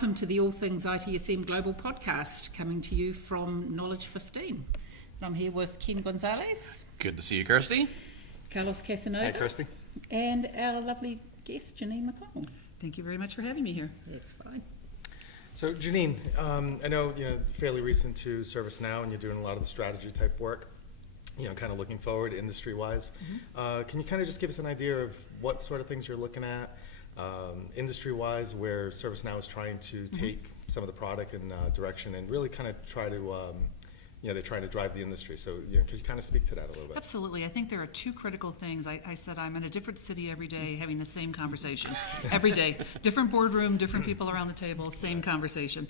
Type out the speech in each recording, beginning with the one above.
welcome to the All Things ITSM Global Podcast, coming to you from Knowledge15. And I'm here with Ken Gonzalez. Good to see you, Kirsty. Carlos Casanova. Hi, Kirsty. And our lovely guest, Jeannine McConnell. Thank you very much for having me here. That's fine. So, Jeannine, I know you're fairly recent to ServiceNow, and you're doing a lot of the strategy type work. Kind of looking forward industry-wise. Mm-hmm. Can you kind of just give us an idea of what sort of things you're looking at, industry-wise, where ServiceNow is trying to take some of the product and direction, and really kind of try to, they're trying to drive the industry. So, can you kind of speak to that a little bit? Absolutely. I think there are two critical things. I said I'm in a different city every day having the same conversation. Every day. Different boardroom, different people around the table, same conversation.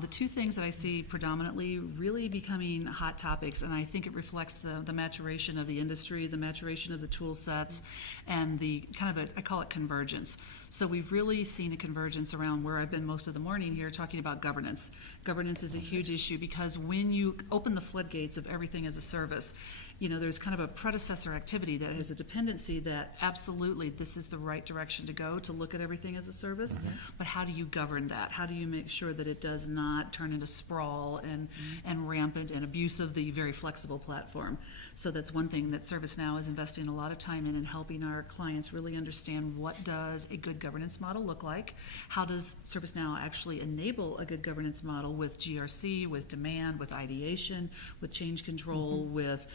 The two things that I see predominantly really becoming hot topics, and I think it reflects the maturation of the industry, the maturation of the tool sets, and the kind of I call it convergence. So we've really seen a convergence around where I've been most of the morning here talking about governance. Governance is a huge issue because when you open the floodgates of everything as a service, there's kind of a predecessor activity that has a dependency that absolutely this is the right direction to go to look at everything as a service. But how do you govern that? How do you make sure that it does not turn into sprawl and rampant and abuse of the very flexible platform? So that's one thing that ServiceNow is investing a lot of time in helping our clients really understand what does a good governance model look like? How does ServiceNow actually enable a good governance model with GRC, with demand, with ideation, with change control, with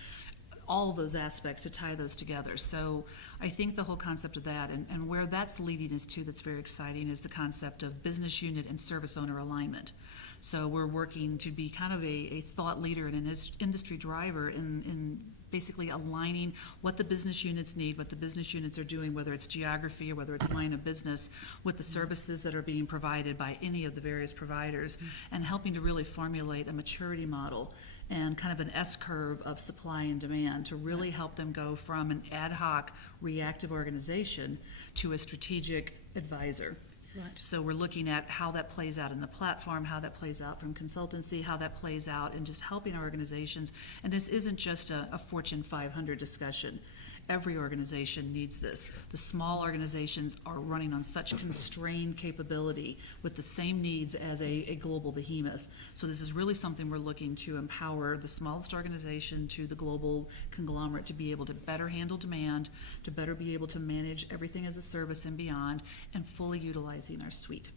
all those aspects to tie those together. So I think the whole concept of that and where that's leading us to that's very exciting is the concept of business unit and service owner alignment. So we're working to be kind of a thought leader and an industry driver in basically aligning what the business units need, what the business units are doing, whether it's geography or whether it's line of business, with the services that are being provided by any of the various providers, and helping to really formulate a maturity model and kind of an S-curve of supply and demand to really help them go from an ad hoc reactive organization to a strategic advisor. Right. So we're looking at how that plays out in the platform, how that plays out from consultancy, how that plays out in just helping our organizations. And this isn't just a Fortune 500 discussion. Every organization needs this. The small organizations are running on such constrained capability with the same needs as a global behemoth. So this is really something we're looking to empower the smallest organization to the global conglomerate to be able to better handle demand, to better be able to manage everything as a service and beyond, and fully utilizing our suite.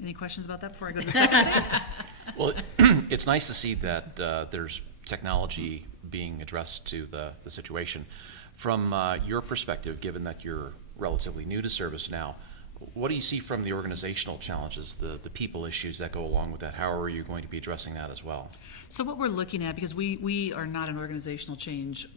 Any questions about that before I go to the second thing? Well, it's nice to see that there's technology being addressed to the situation. From your perspective, given that you're relatively new to ServiceNow, what do you see from the organizational challenges, the people issues that go along with that? How are you going to be addressing that as well? So what we're looking at, because we are not an organizational change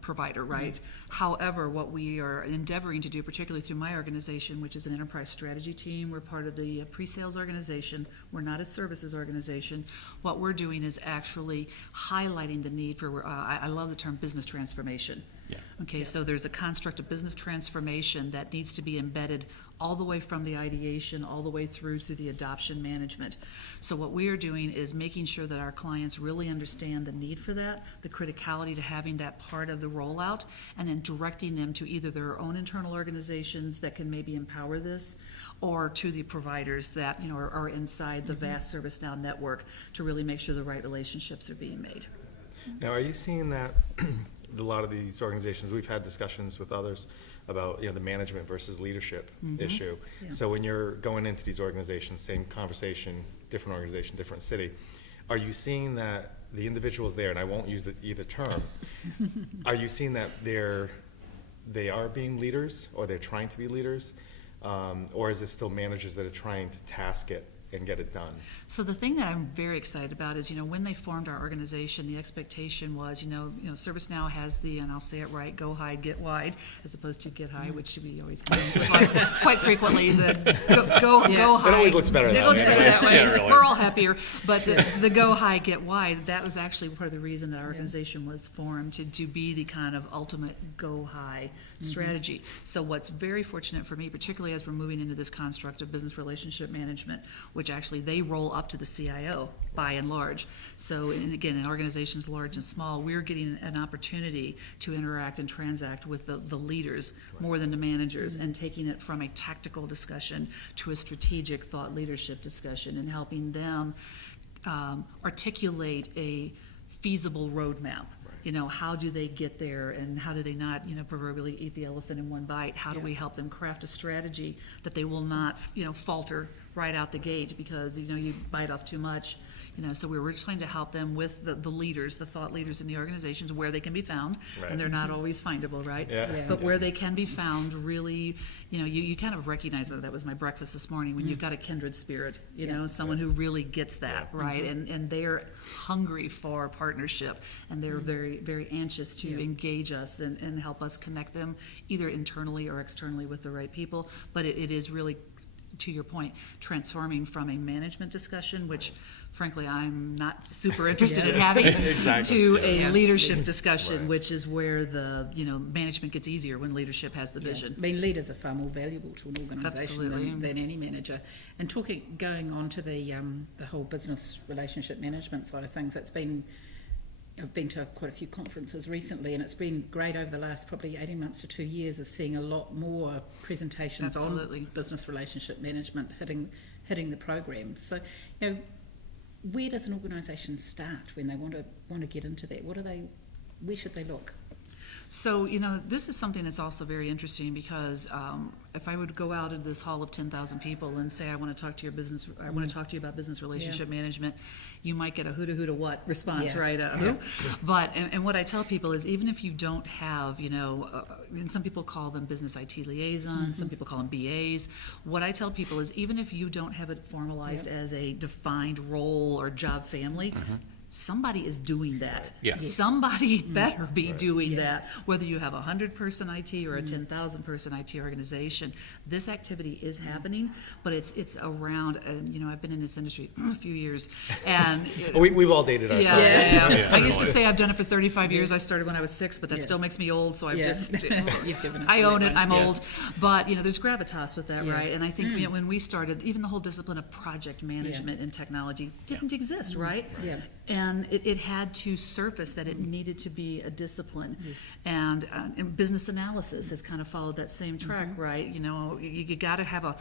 provider, right? However, what we are endeavoring to do, particularly through my organization, which is an enterprise strategy team, we're part of the pre-sales organization, we're not a services organization. What we're doing is actually highlighting the need for, I love the term business transformation. Yeah. Okay, so there's a construct of business transformation that needs to be embedded all the way from the ideation, all the way through to the adoption management. So what we are doing is making sure that our clients really understand the need for that, the criticality to having that part of the rollout, and then directing them to either their own internal organizations that can maybe empower this, or to the providers that are inside the vast ServiceNow network to really make sure the right relationships are being made. Now, are you seeing that a lot of these organizations, we've had discussions with others about the management versus leadership issue. Yeah. So when you're going into these organizations, same conversation, different organization, different city, are you seeing that the individuals there, and I won't use either term, are you seeing that they are being leaders, or they're trying to be leaders, or is it still managers that are trying to task it and get it done? So the thing that I'm very excited about is, when they formed our organization, the expectation was, ServiceNow has and I'll say it right, go high, get wide, as opposed to get high, which we always quite frequently. The go high. It always looks better that way. It looks better that way. Yeah, really. We're all happier. But the go high, get wide, that was actually part of the reason that our organization was formed, to be the kind of ultimate go high strategy. So what's very fortunate for me, particularly as we're moving into this construct of business relationship management, which which actually they roll up to the CIO by and large. So, and again, in organizations large and small, we're getting an opportunity to interact and transact with the leaders more than the managers, and taking it from a tactical discussion to a strategic thought leadership discussion, and helping them articulate a feasible roadmap. You know, how do they get there, and how do they not, you know, proverbially eat the elephant in one bite? How do we help them craft a strategy that they will not, you know, falter right out the gate because, you know, you bite off too much? You know, so we're trying to help them with the leaders, the thought leaders in the organizations, where they can be found, and they're not always findable, right? But where they can be found, really, you know, you kind of recognize that was my breakfast this morning, when you've got a kindred spirit, you know, someone who really gets that, right? And they're hungry for partnership, and they're very, very anxious to engage us and help us connect them either internally or externally with the right people. But it is really, to your point, transforming from a management discussion, which frankly I'm not super interested in having, to a leadership discussion, which is where the, you know, management gets easier when leadership has the vision. I mean, leaders are far more valuable to an organisation than any manager. And going on to the whole business relationship management side of things, I've been to quite a few conferences recently, and it's been great over the last probably 18 months to 2 years of seeing a lot more presentations on business relationship management hitting the programs. So, you know, where does an organisation start when they want to get into that? Where should they look? So, you know, this is something that's also very interesting, because if I would go out into this hall of 10,000 people and say, I want to talk to your business, I want to talk to you about business relationship management, you might get a who to what response, right? Who? But, and what I tell people is, even if you don't have, you know, and some people call them business IT liaisons, some people call them BAs, what I tell people is, even if you don't have it formalized as a defined role or job family, somebody is doing that. Somebody better be doing that. Whether you have a 100-person IT or a 10,000-person IT organization, this activity is happening, but it's around. And you know, I've been in this industry a few years, and We've all dated ourselves. I used to say I've done it for 35 years. I started when I was 6, but that still makes me old. So I've just I own it. I'm old, but you know, there's gravitas with that, right? And I think you know, when we started, even the whole discipline of project management in technology didn't exist, right? And it had to surface that it needed to be a discipline. And business analysis has kind of followed that same track, right? You know, you got to have a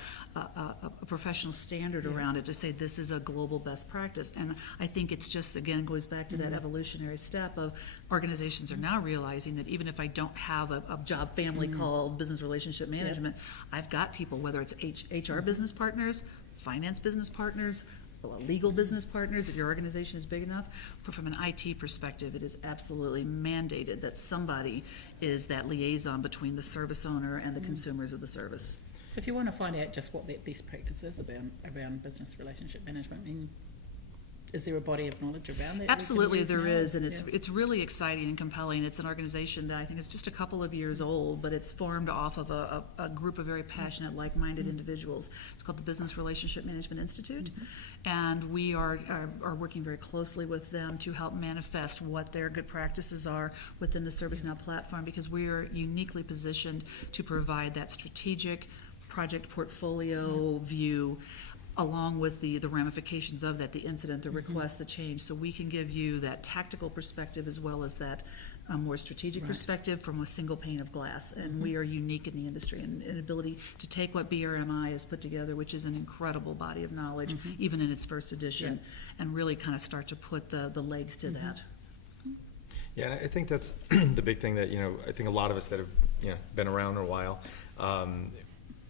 professional standard around it to say this is a global best practice. And I think it's just, again, goes back to that evolutionary step of organizations are now realizing that even if I don't have a job family called business relationship management, I've got people, whether it's HR business partners, finance business partners, legal business partners, if your organization is big enough. But from an IT perspective, it is absolutely mandated that somebody is that liaison between the service owner and the consumers of the service. So if you want to find out just what that best practice is around business relationship management, I mean, is there a body of knowledge around that? Absolutely, there is, and it's really exciting and compelling. It's an organization that I think is just a couple of years old, but it's formed off of a group of very passionate, like-minded individuals. It's called the Business Relationship Management Institute, and we are working very closely with them to help manifest what their good practices are within the ServiceNow platform, because we are uniquely positioned to provide that strategic project portfolio view, along with the ramifications of that, the incident, the request, the change. So we can give you that tactical perspective as well as that more strategic perspective from a single pane of glass. And we are unique in the industry in an ability to take what BRMI has put together, which is an incredible body of knowledge, even in its first edition, and really kind of start to put the legs to that. Yeah, and I think that's the big thing that, you know, I think a lot of us that have, you know, been around a while,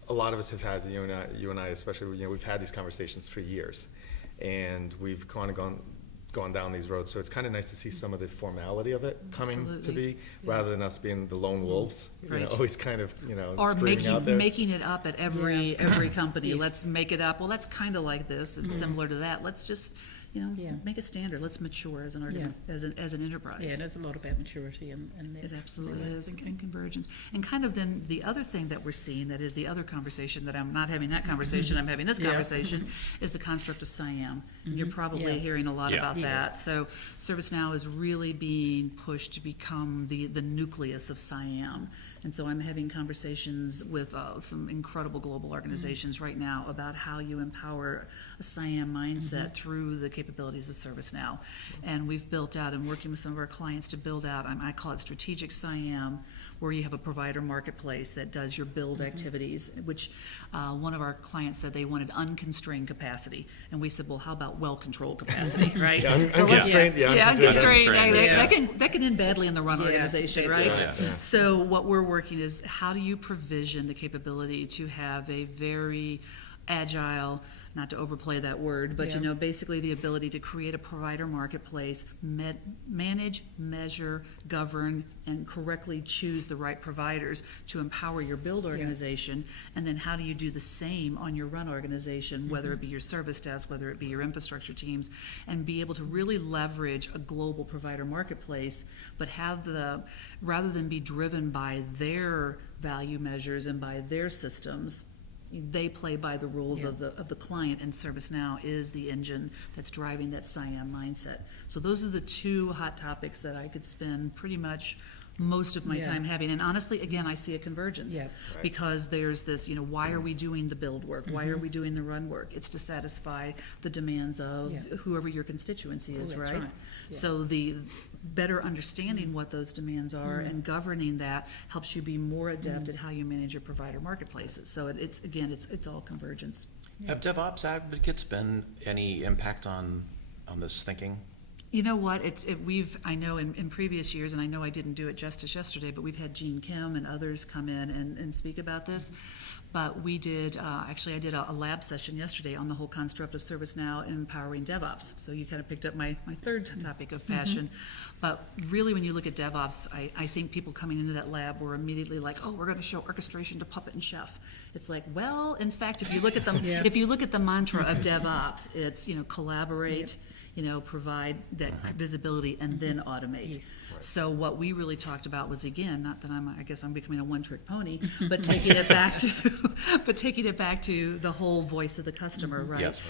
a lot of us have had, you and I especially, you know, we've had these conversations for years, and we've kind of gone down these roads. So it's kind of nice to see some of the formality of it coming to be, rather than us being the lone wolves, you know, always kind of, you know, or screaming out there. making it up at every company. Let's make it up. Well, that's kind of like this and similar to that. Let's just Yeah. make a standard. Let's mature as an as an enterprise. Yeah, there's a lot about maturity and that. It absolutely way of is, thinking. and convergence. And kind of then the other thing that we're seeing, that is the other conversation, that I'm not having that conversation, I'm having this Yeah. conversation, is the construct of SIAM. You're probably Yeah. hearing a lot Yeah. about Yes. that. So ServiceNow is really being pushed to become the nucleus of SIAM. And so I'm having conversations with some incredible global organizations right now about how you empower a SIAM mindset through the capabilities of ServiceNow. And we've built out, and working with some of our clients to build out, I call it strategic SIAM, where you have a provider marketplace that does your build activities, which one of our clients said they wanted unconstrained capacity. And we said, well, how about well-controlled capacity, right? Yeah, So let's- unconstrained, yeah, unconstrained. unconstrained, That can end badly in the run Yeah, organization, that's right? right. Yeah. So what we're working is, how do you provision the capability to have a very agile, not to overplay that word, but Yeah. basically the ability to create a provider marketplace, manage, measure, govern, and correctly choose the right providers to empower your build organization, and then how do you do the same on your run organization, whether it be your service desk, whether it be your infrastructure teams, and be able to really leverage a global provider marketplace, but have rather than be driven by their value measures and by their systems, they play by the rules Yeah. of the client, and ServiceNow is the engine that's driving that SIAM mindset. So those are the two hot topics that I could spend pretty much most of my Yeah. time having. And honestly, again, I see a convergence. Yeah. Right. Because there's this, why are we doing the build work? Why are we doing the run work? It's to satisfy the demands of Yeah. whoever your constituency is, Oh, that's right? right. Yeah. So the better understanding what those demands are and governing that helps you be more adept at how you manage your provider marketplaces. So it's all convergence. Have DevOps advocates been any impact on this thinking? You know what, I know in previous years, and I know I didn't do it justice yesterday, but we've had Jean Kim and others come in and speak about this. But we did, actually I did a lab session yesterday on the whole construct of ServiceNow and empowering DevOps. So you kind of picked up my third topic of passion. But really, when you look at DevOps, I think people coming into that lab were immediately like, oh, we're going to show orchestration to Puppet and Chef. It's like, well, in fact, if you look at if you look at the mantra of DevOps, it's, collaborate, provide that visibility, and then automate. Yes. So what we really talked about was, again, not that I guess I'm becoming a one-trick pony, but taking it back to the whole voice of the customer, right? Yes.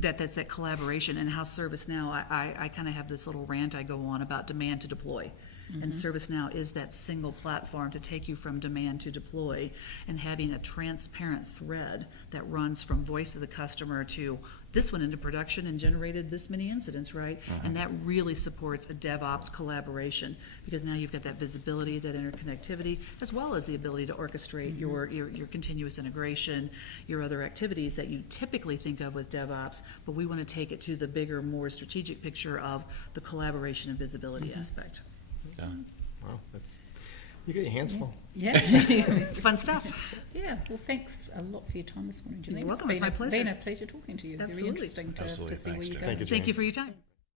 That's that collaboration, and how ServiceNow, I kind of have this little rant I go on about demand to deploy. And ServiceNow is that single platform to take you from demand to deploy, and having a transparent thread that runs from voice of the customer to this went into production and generated this many incidents, right? And that really supports a DevOps collaboration, because now you've got that visibility, that interconnectivity, as well as the ability to orchestrate your continuous integration, your other activities that you typically think of with DevOps, but we want to take it to the bigger, more strategic picture of the collaboration and visibility aspect. Yeah. Wow, you got your hands full. Yeah. It's fun stuff. Yeah, well, thanks a lot for your time this morning, Jeannine. You're welcome. It's my pleasure. Been a pleasure talking to you. Absolutely. Very interesting to Absolutely. see where Thanks, you Jeannine. go. Thank you, Thank you for your time.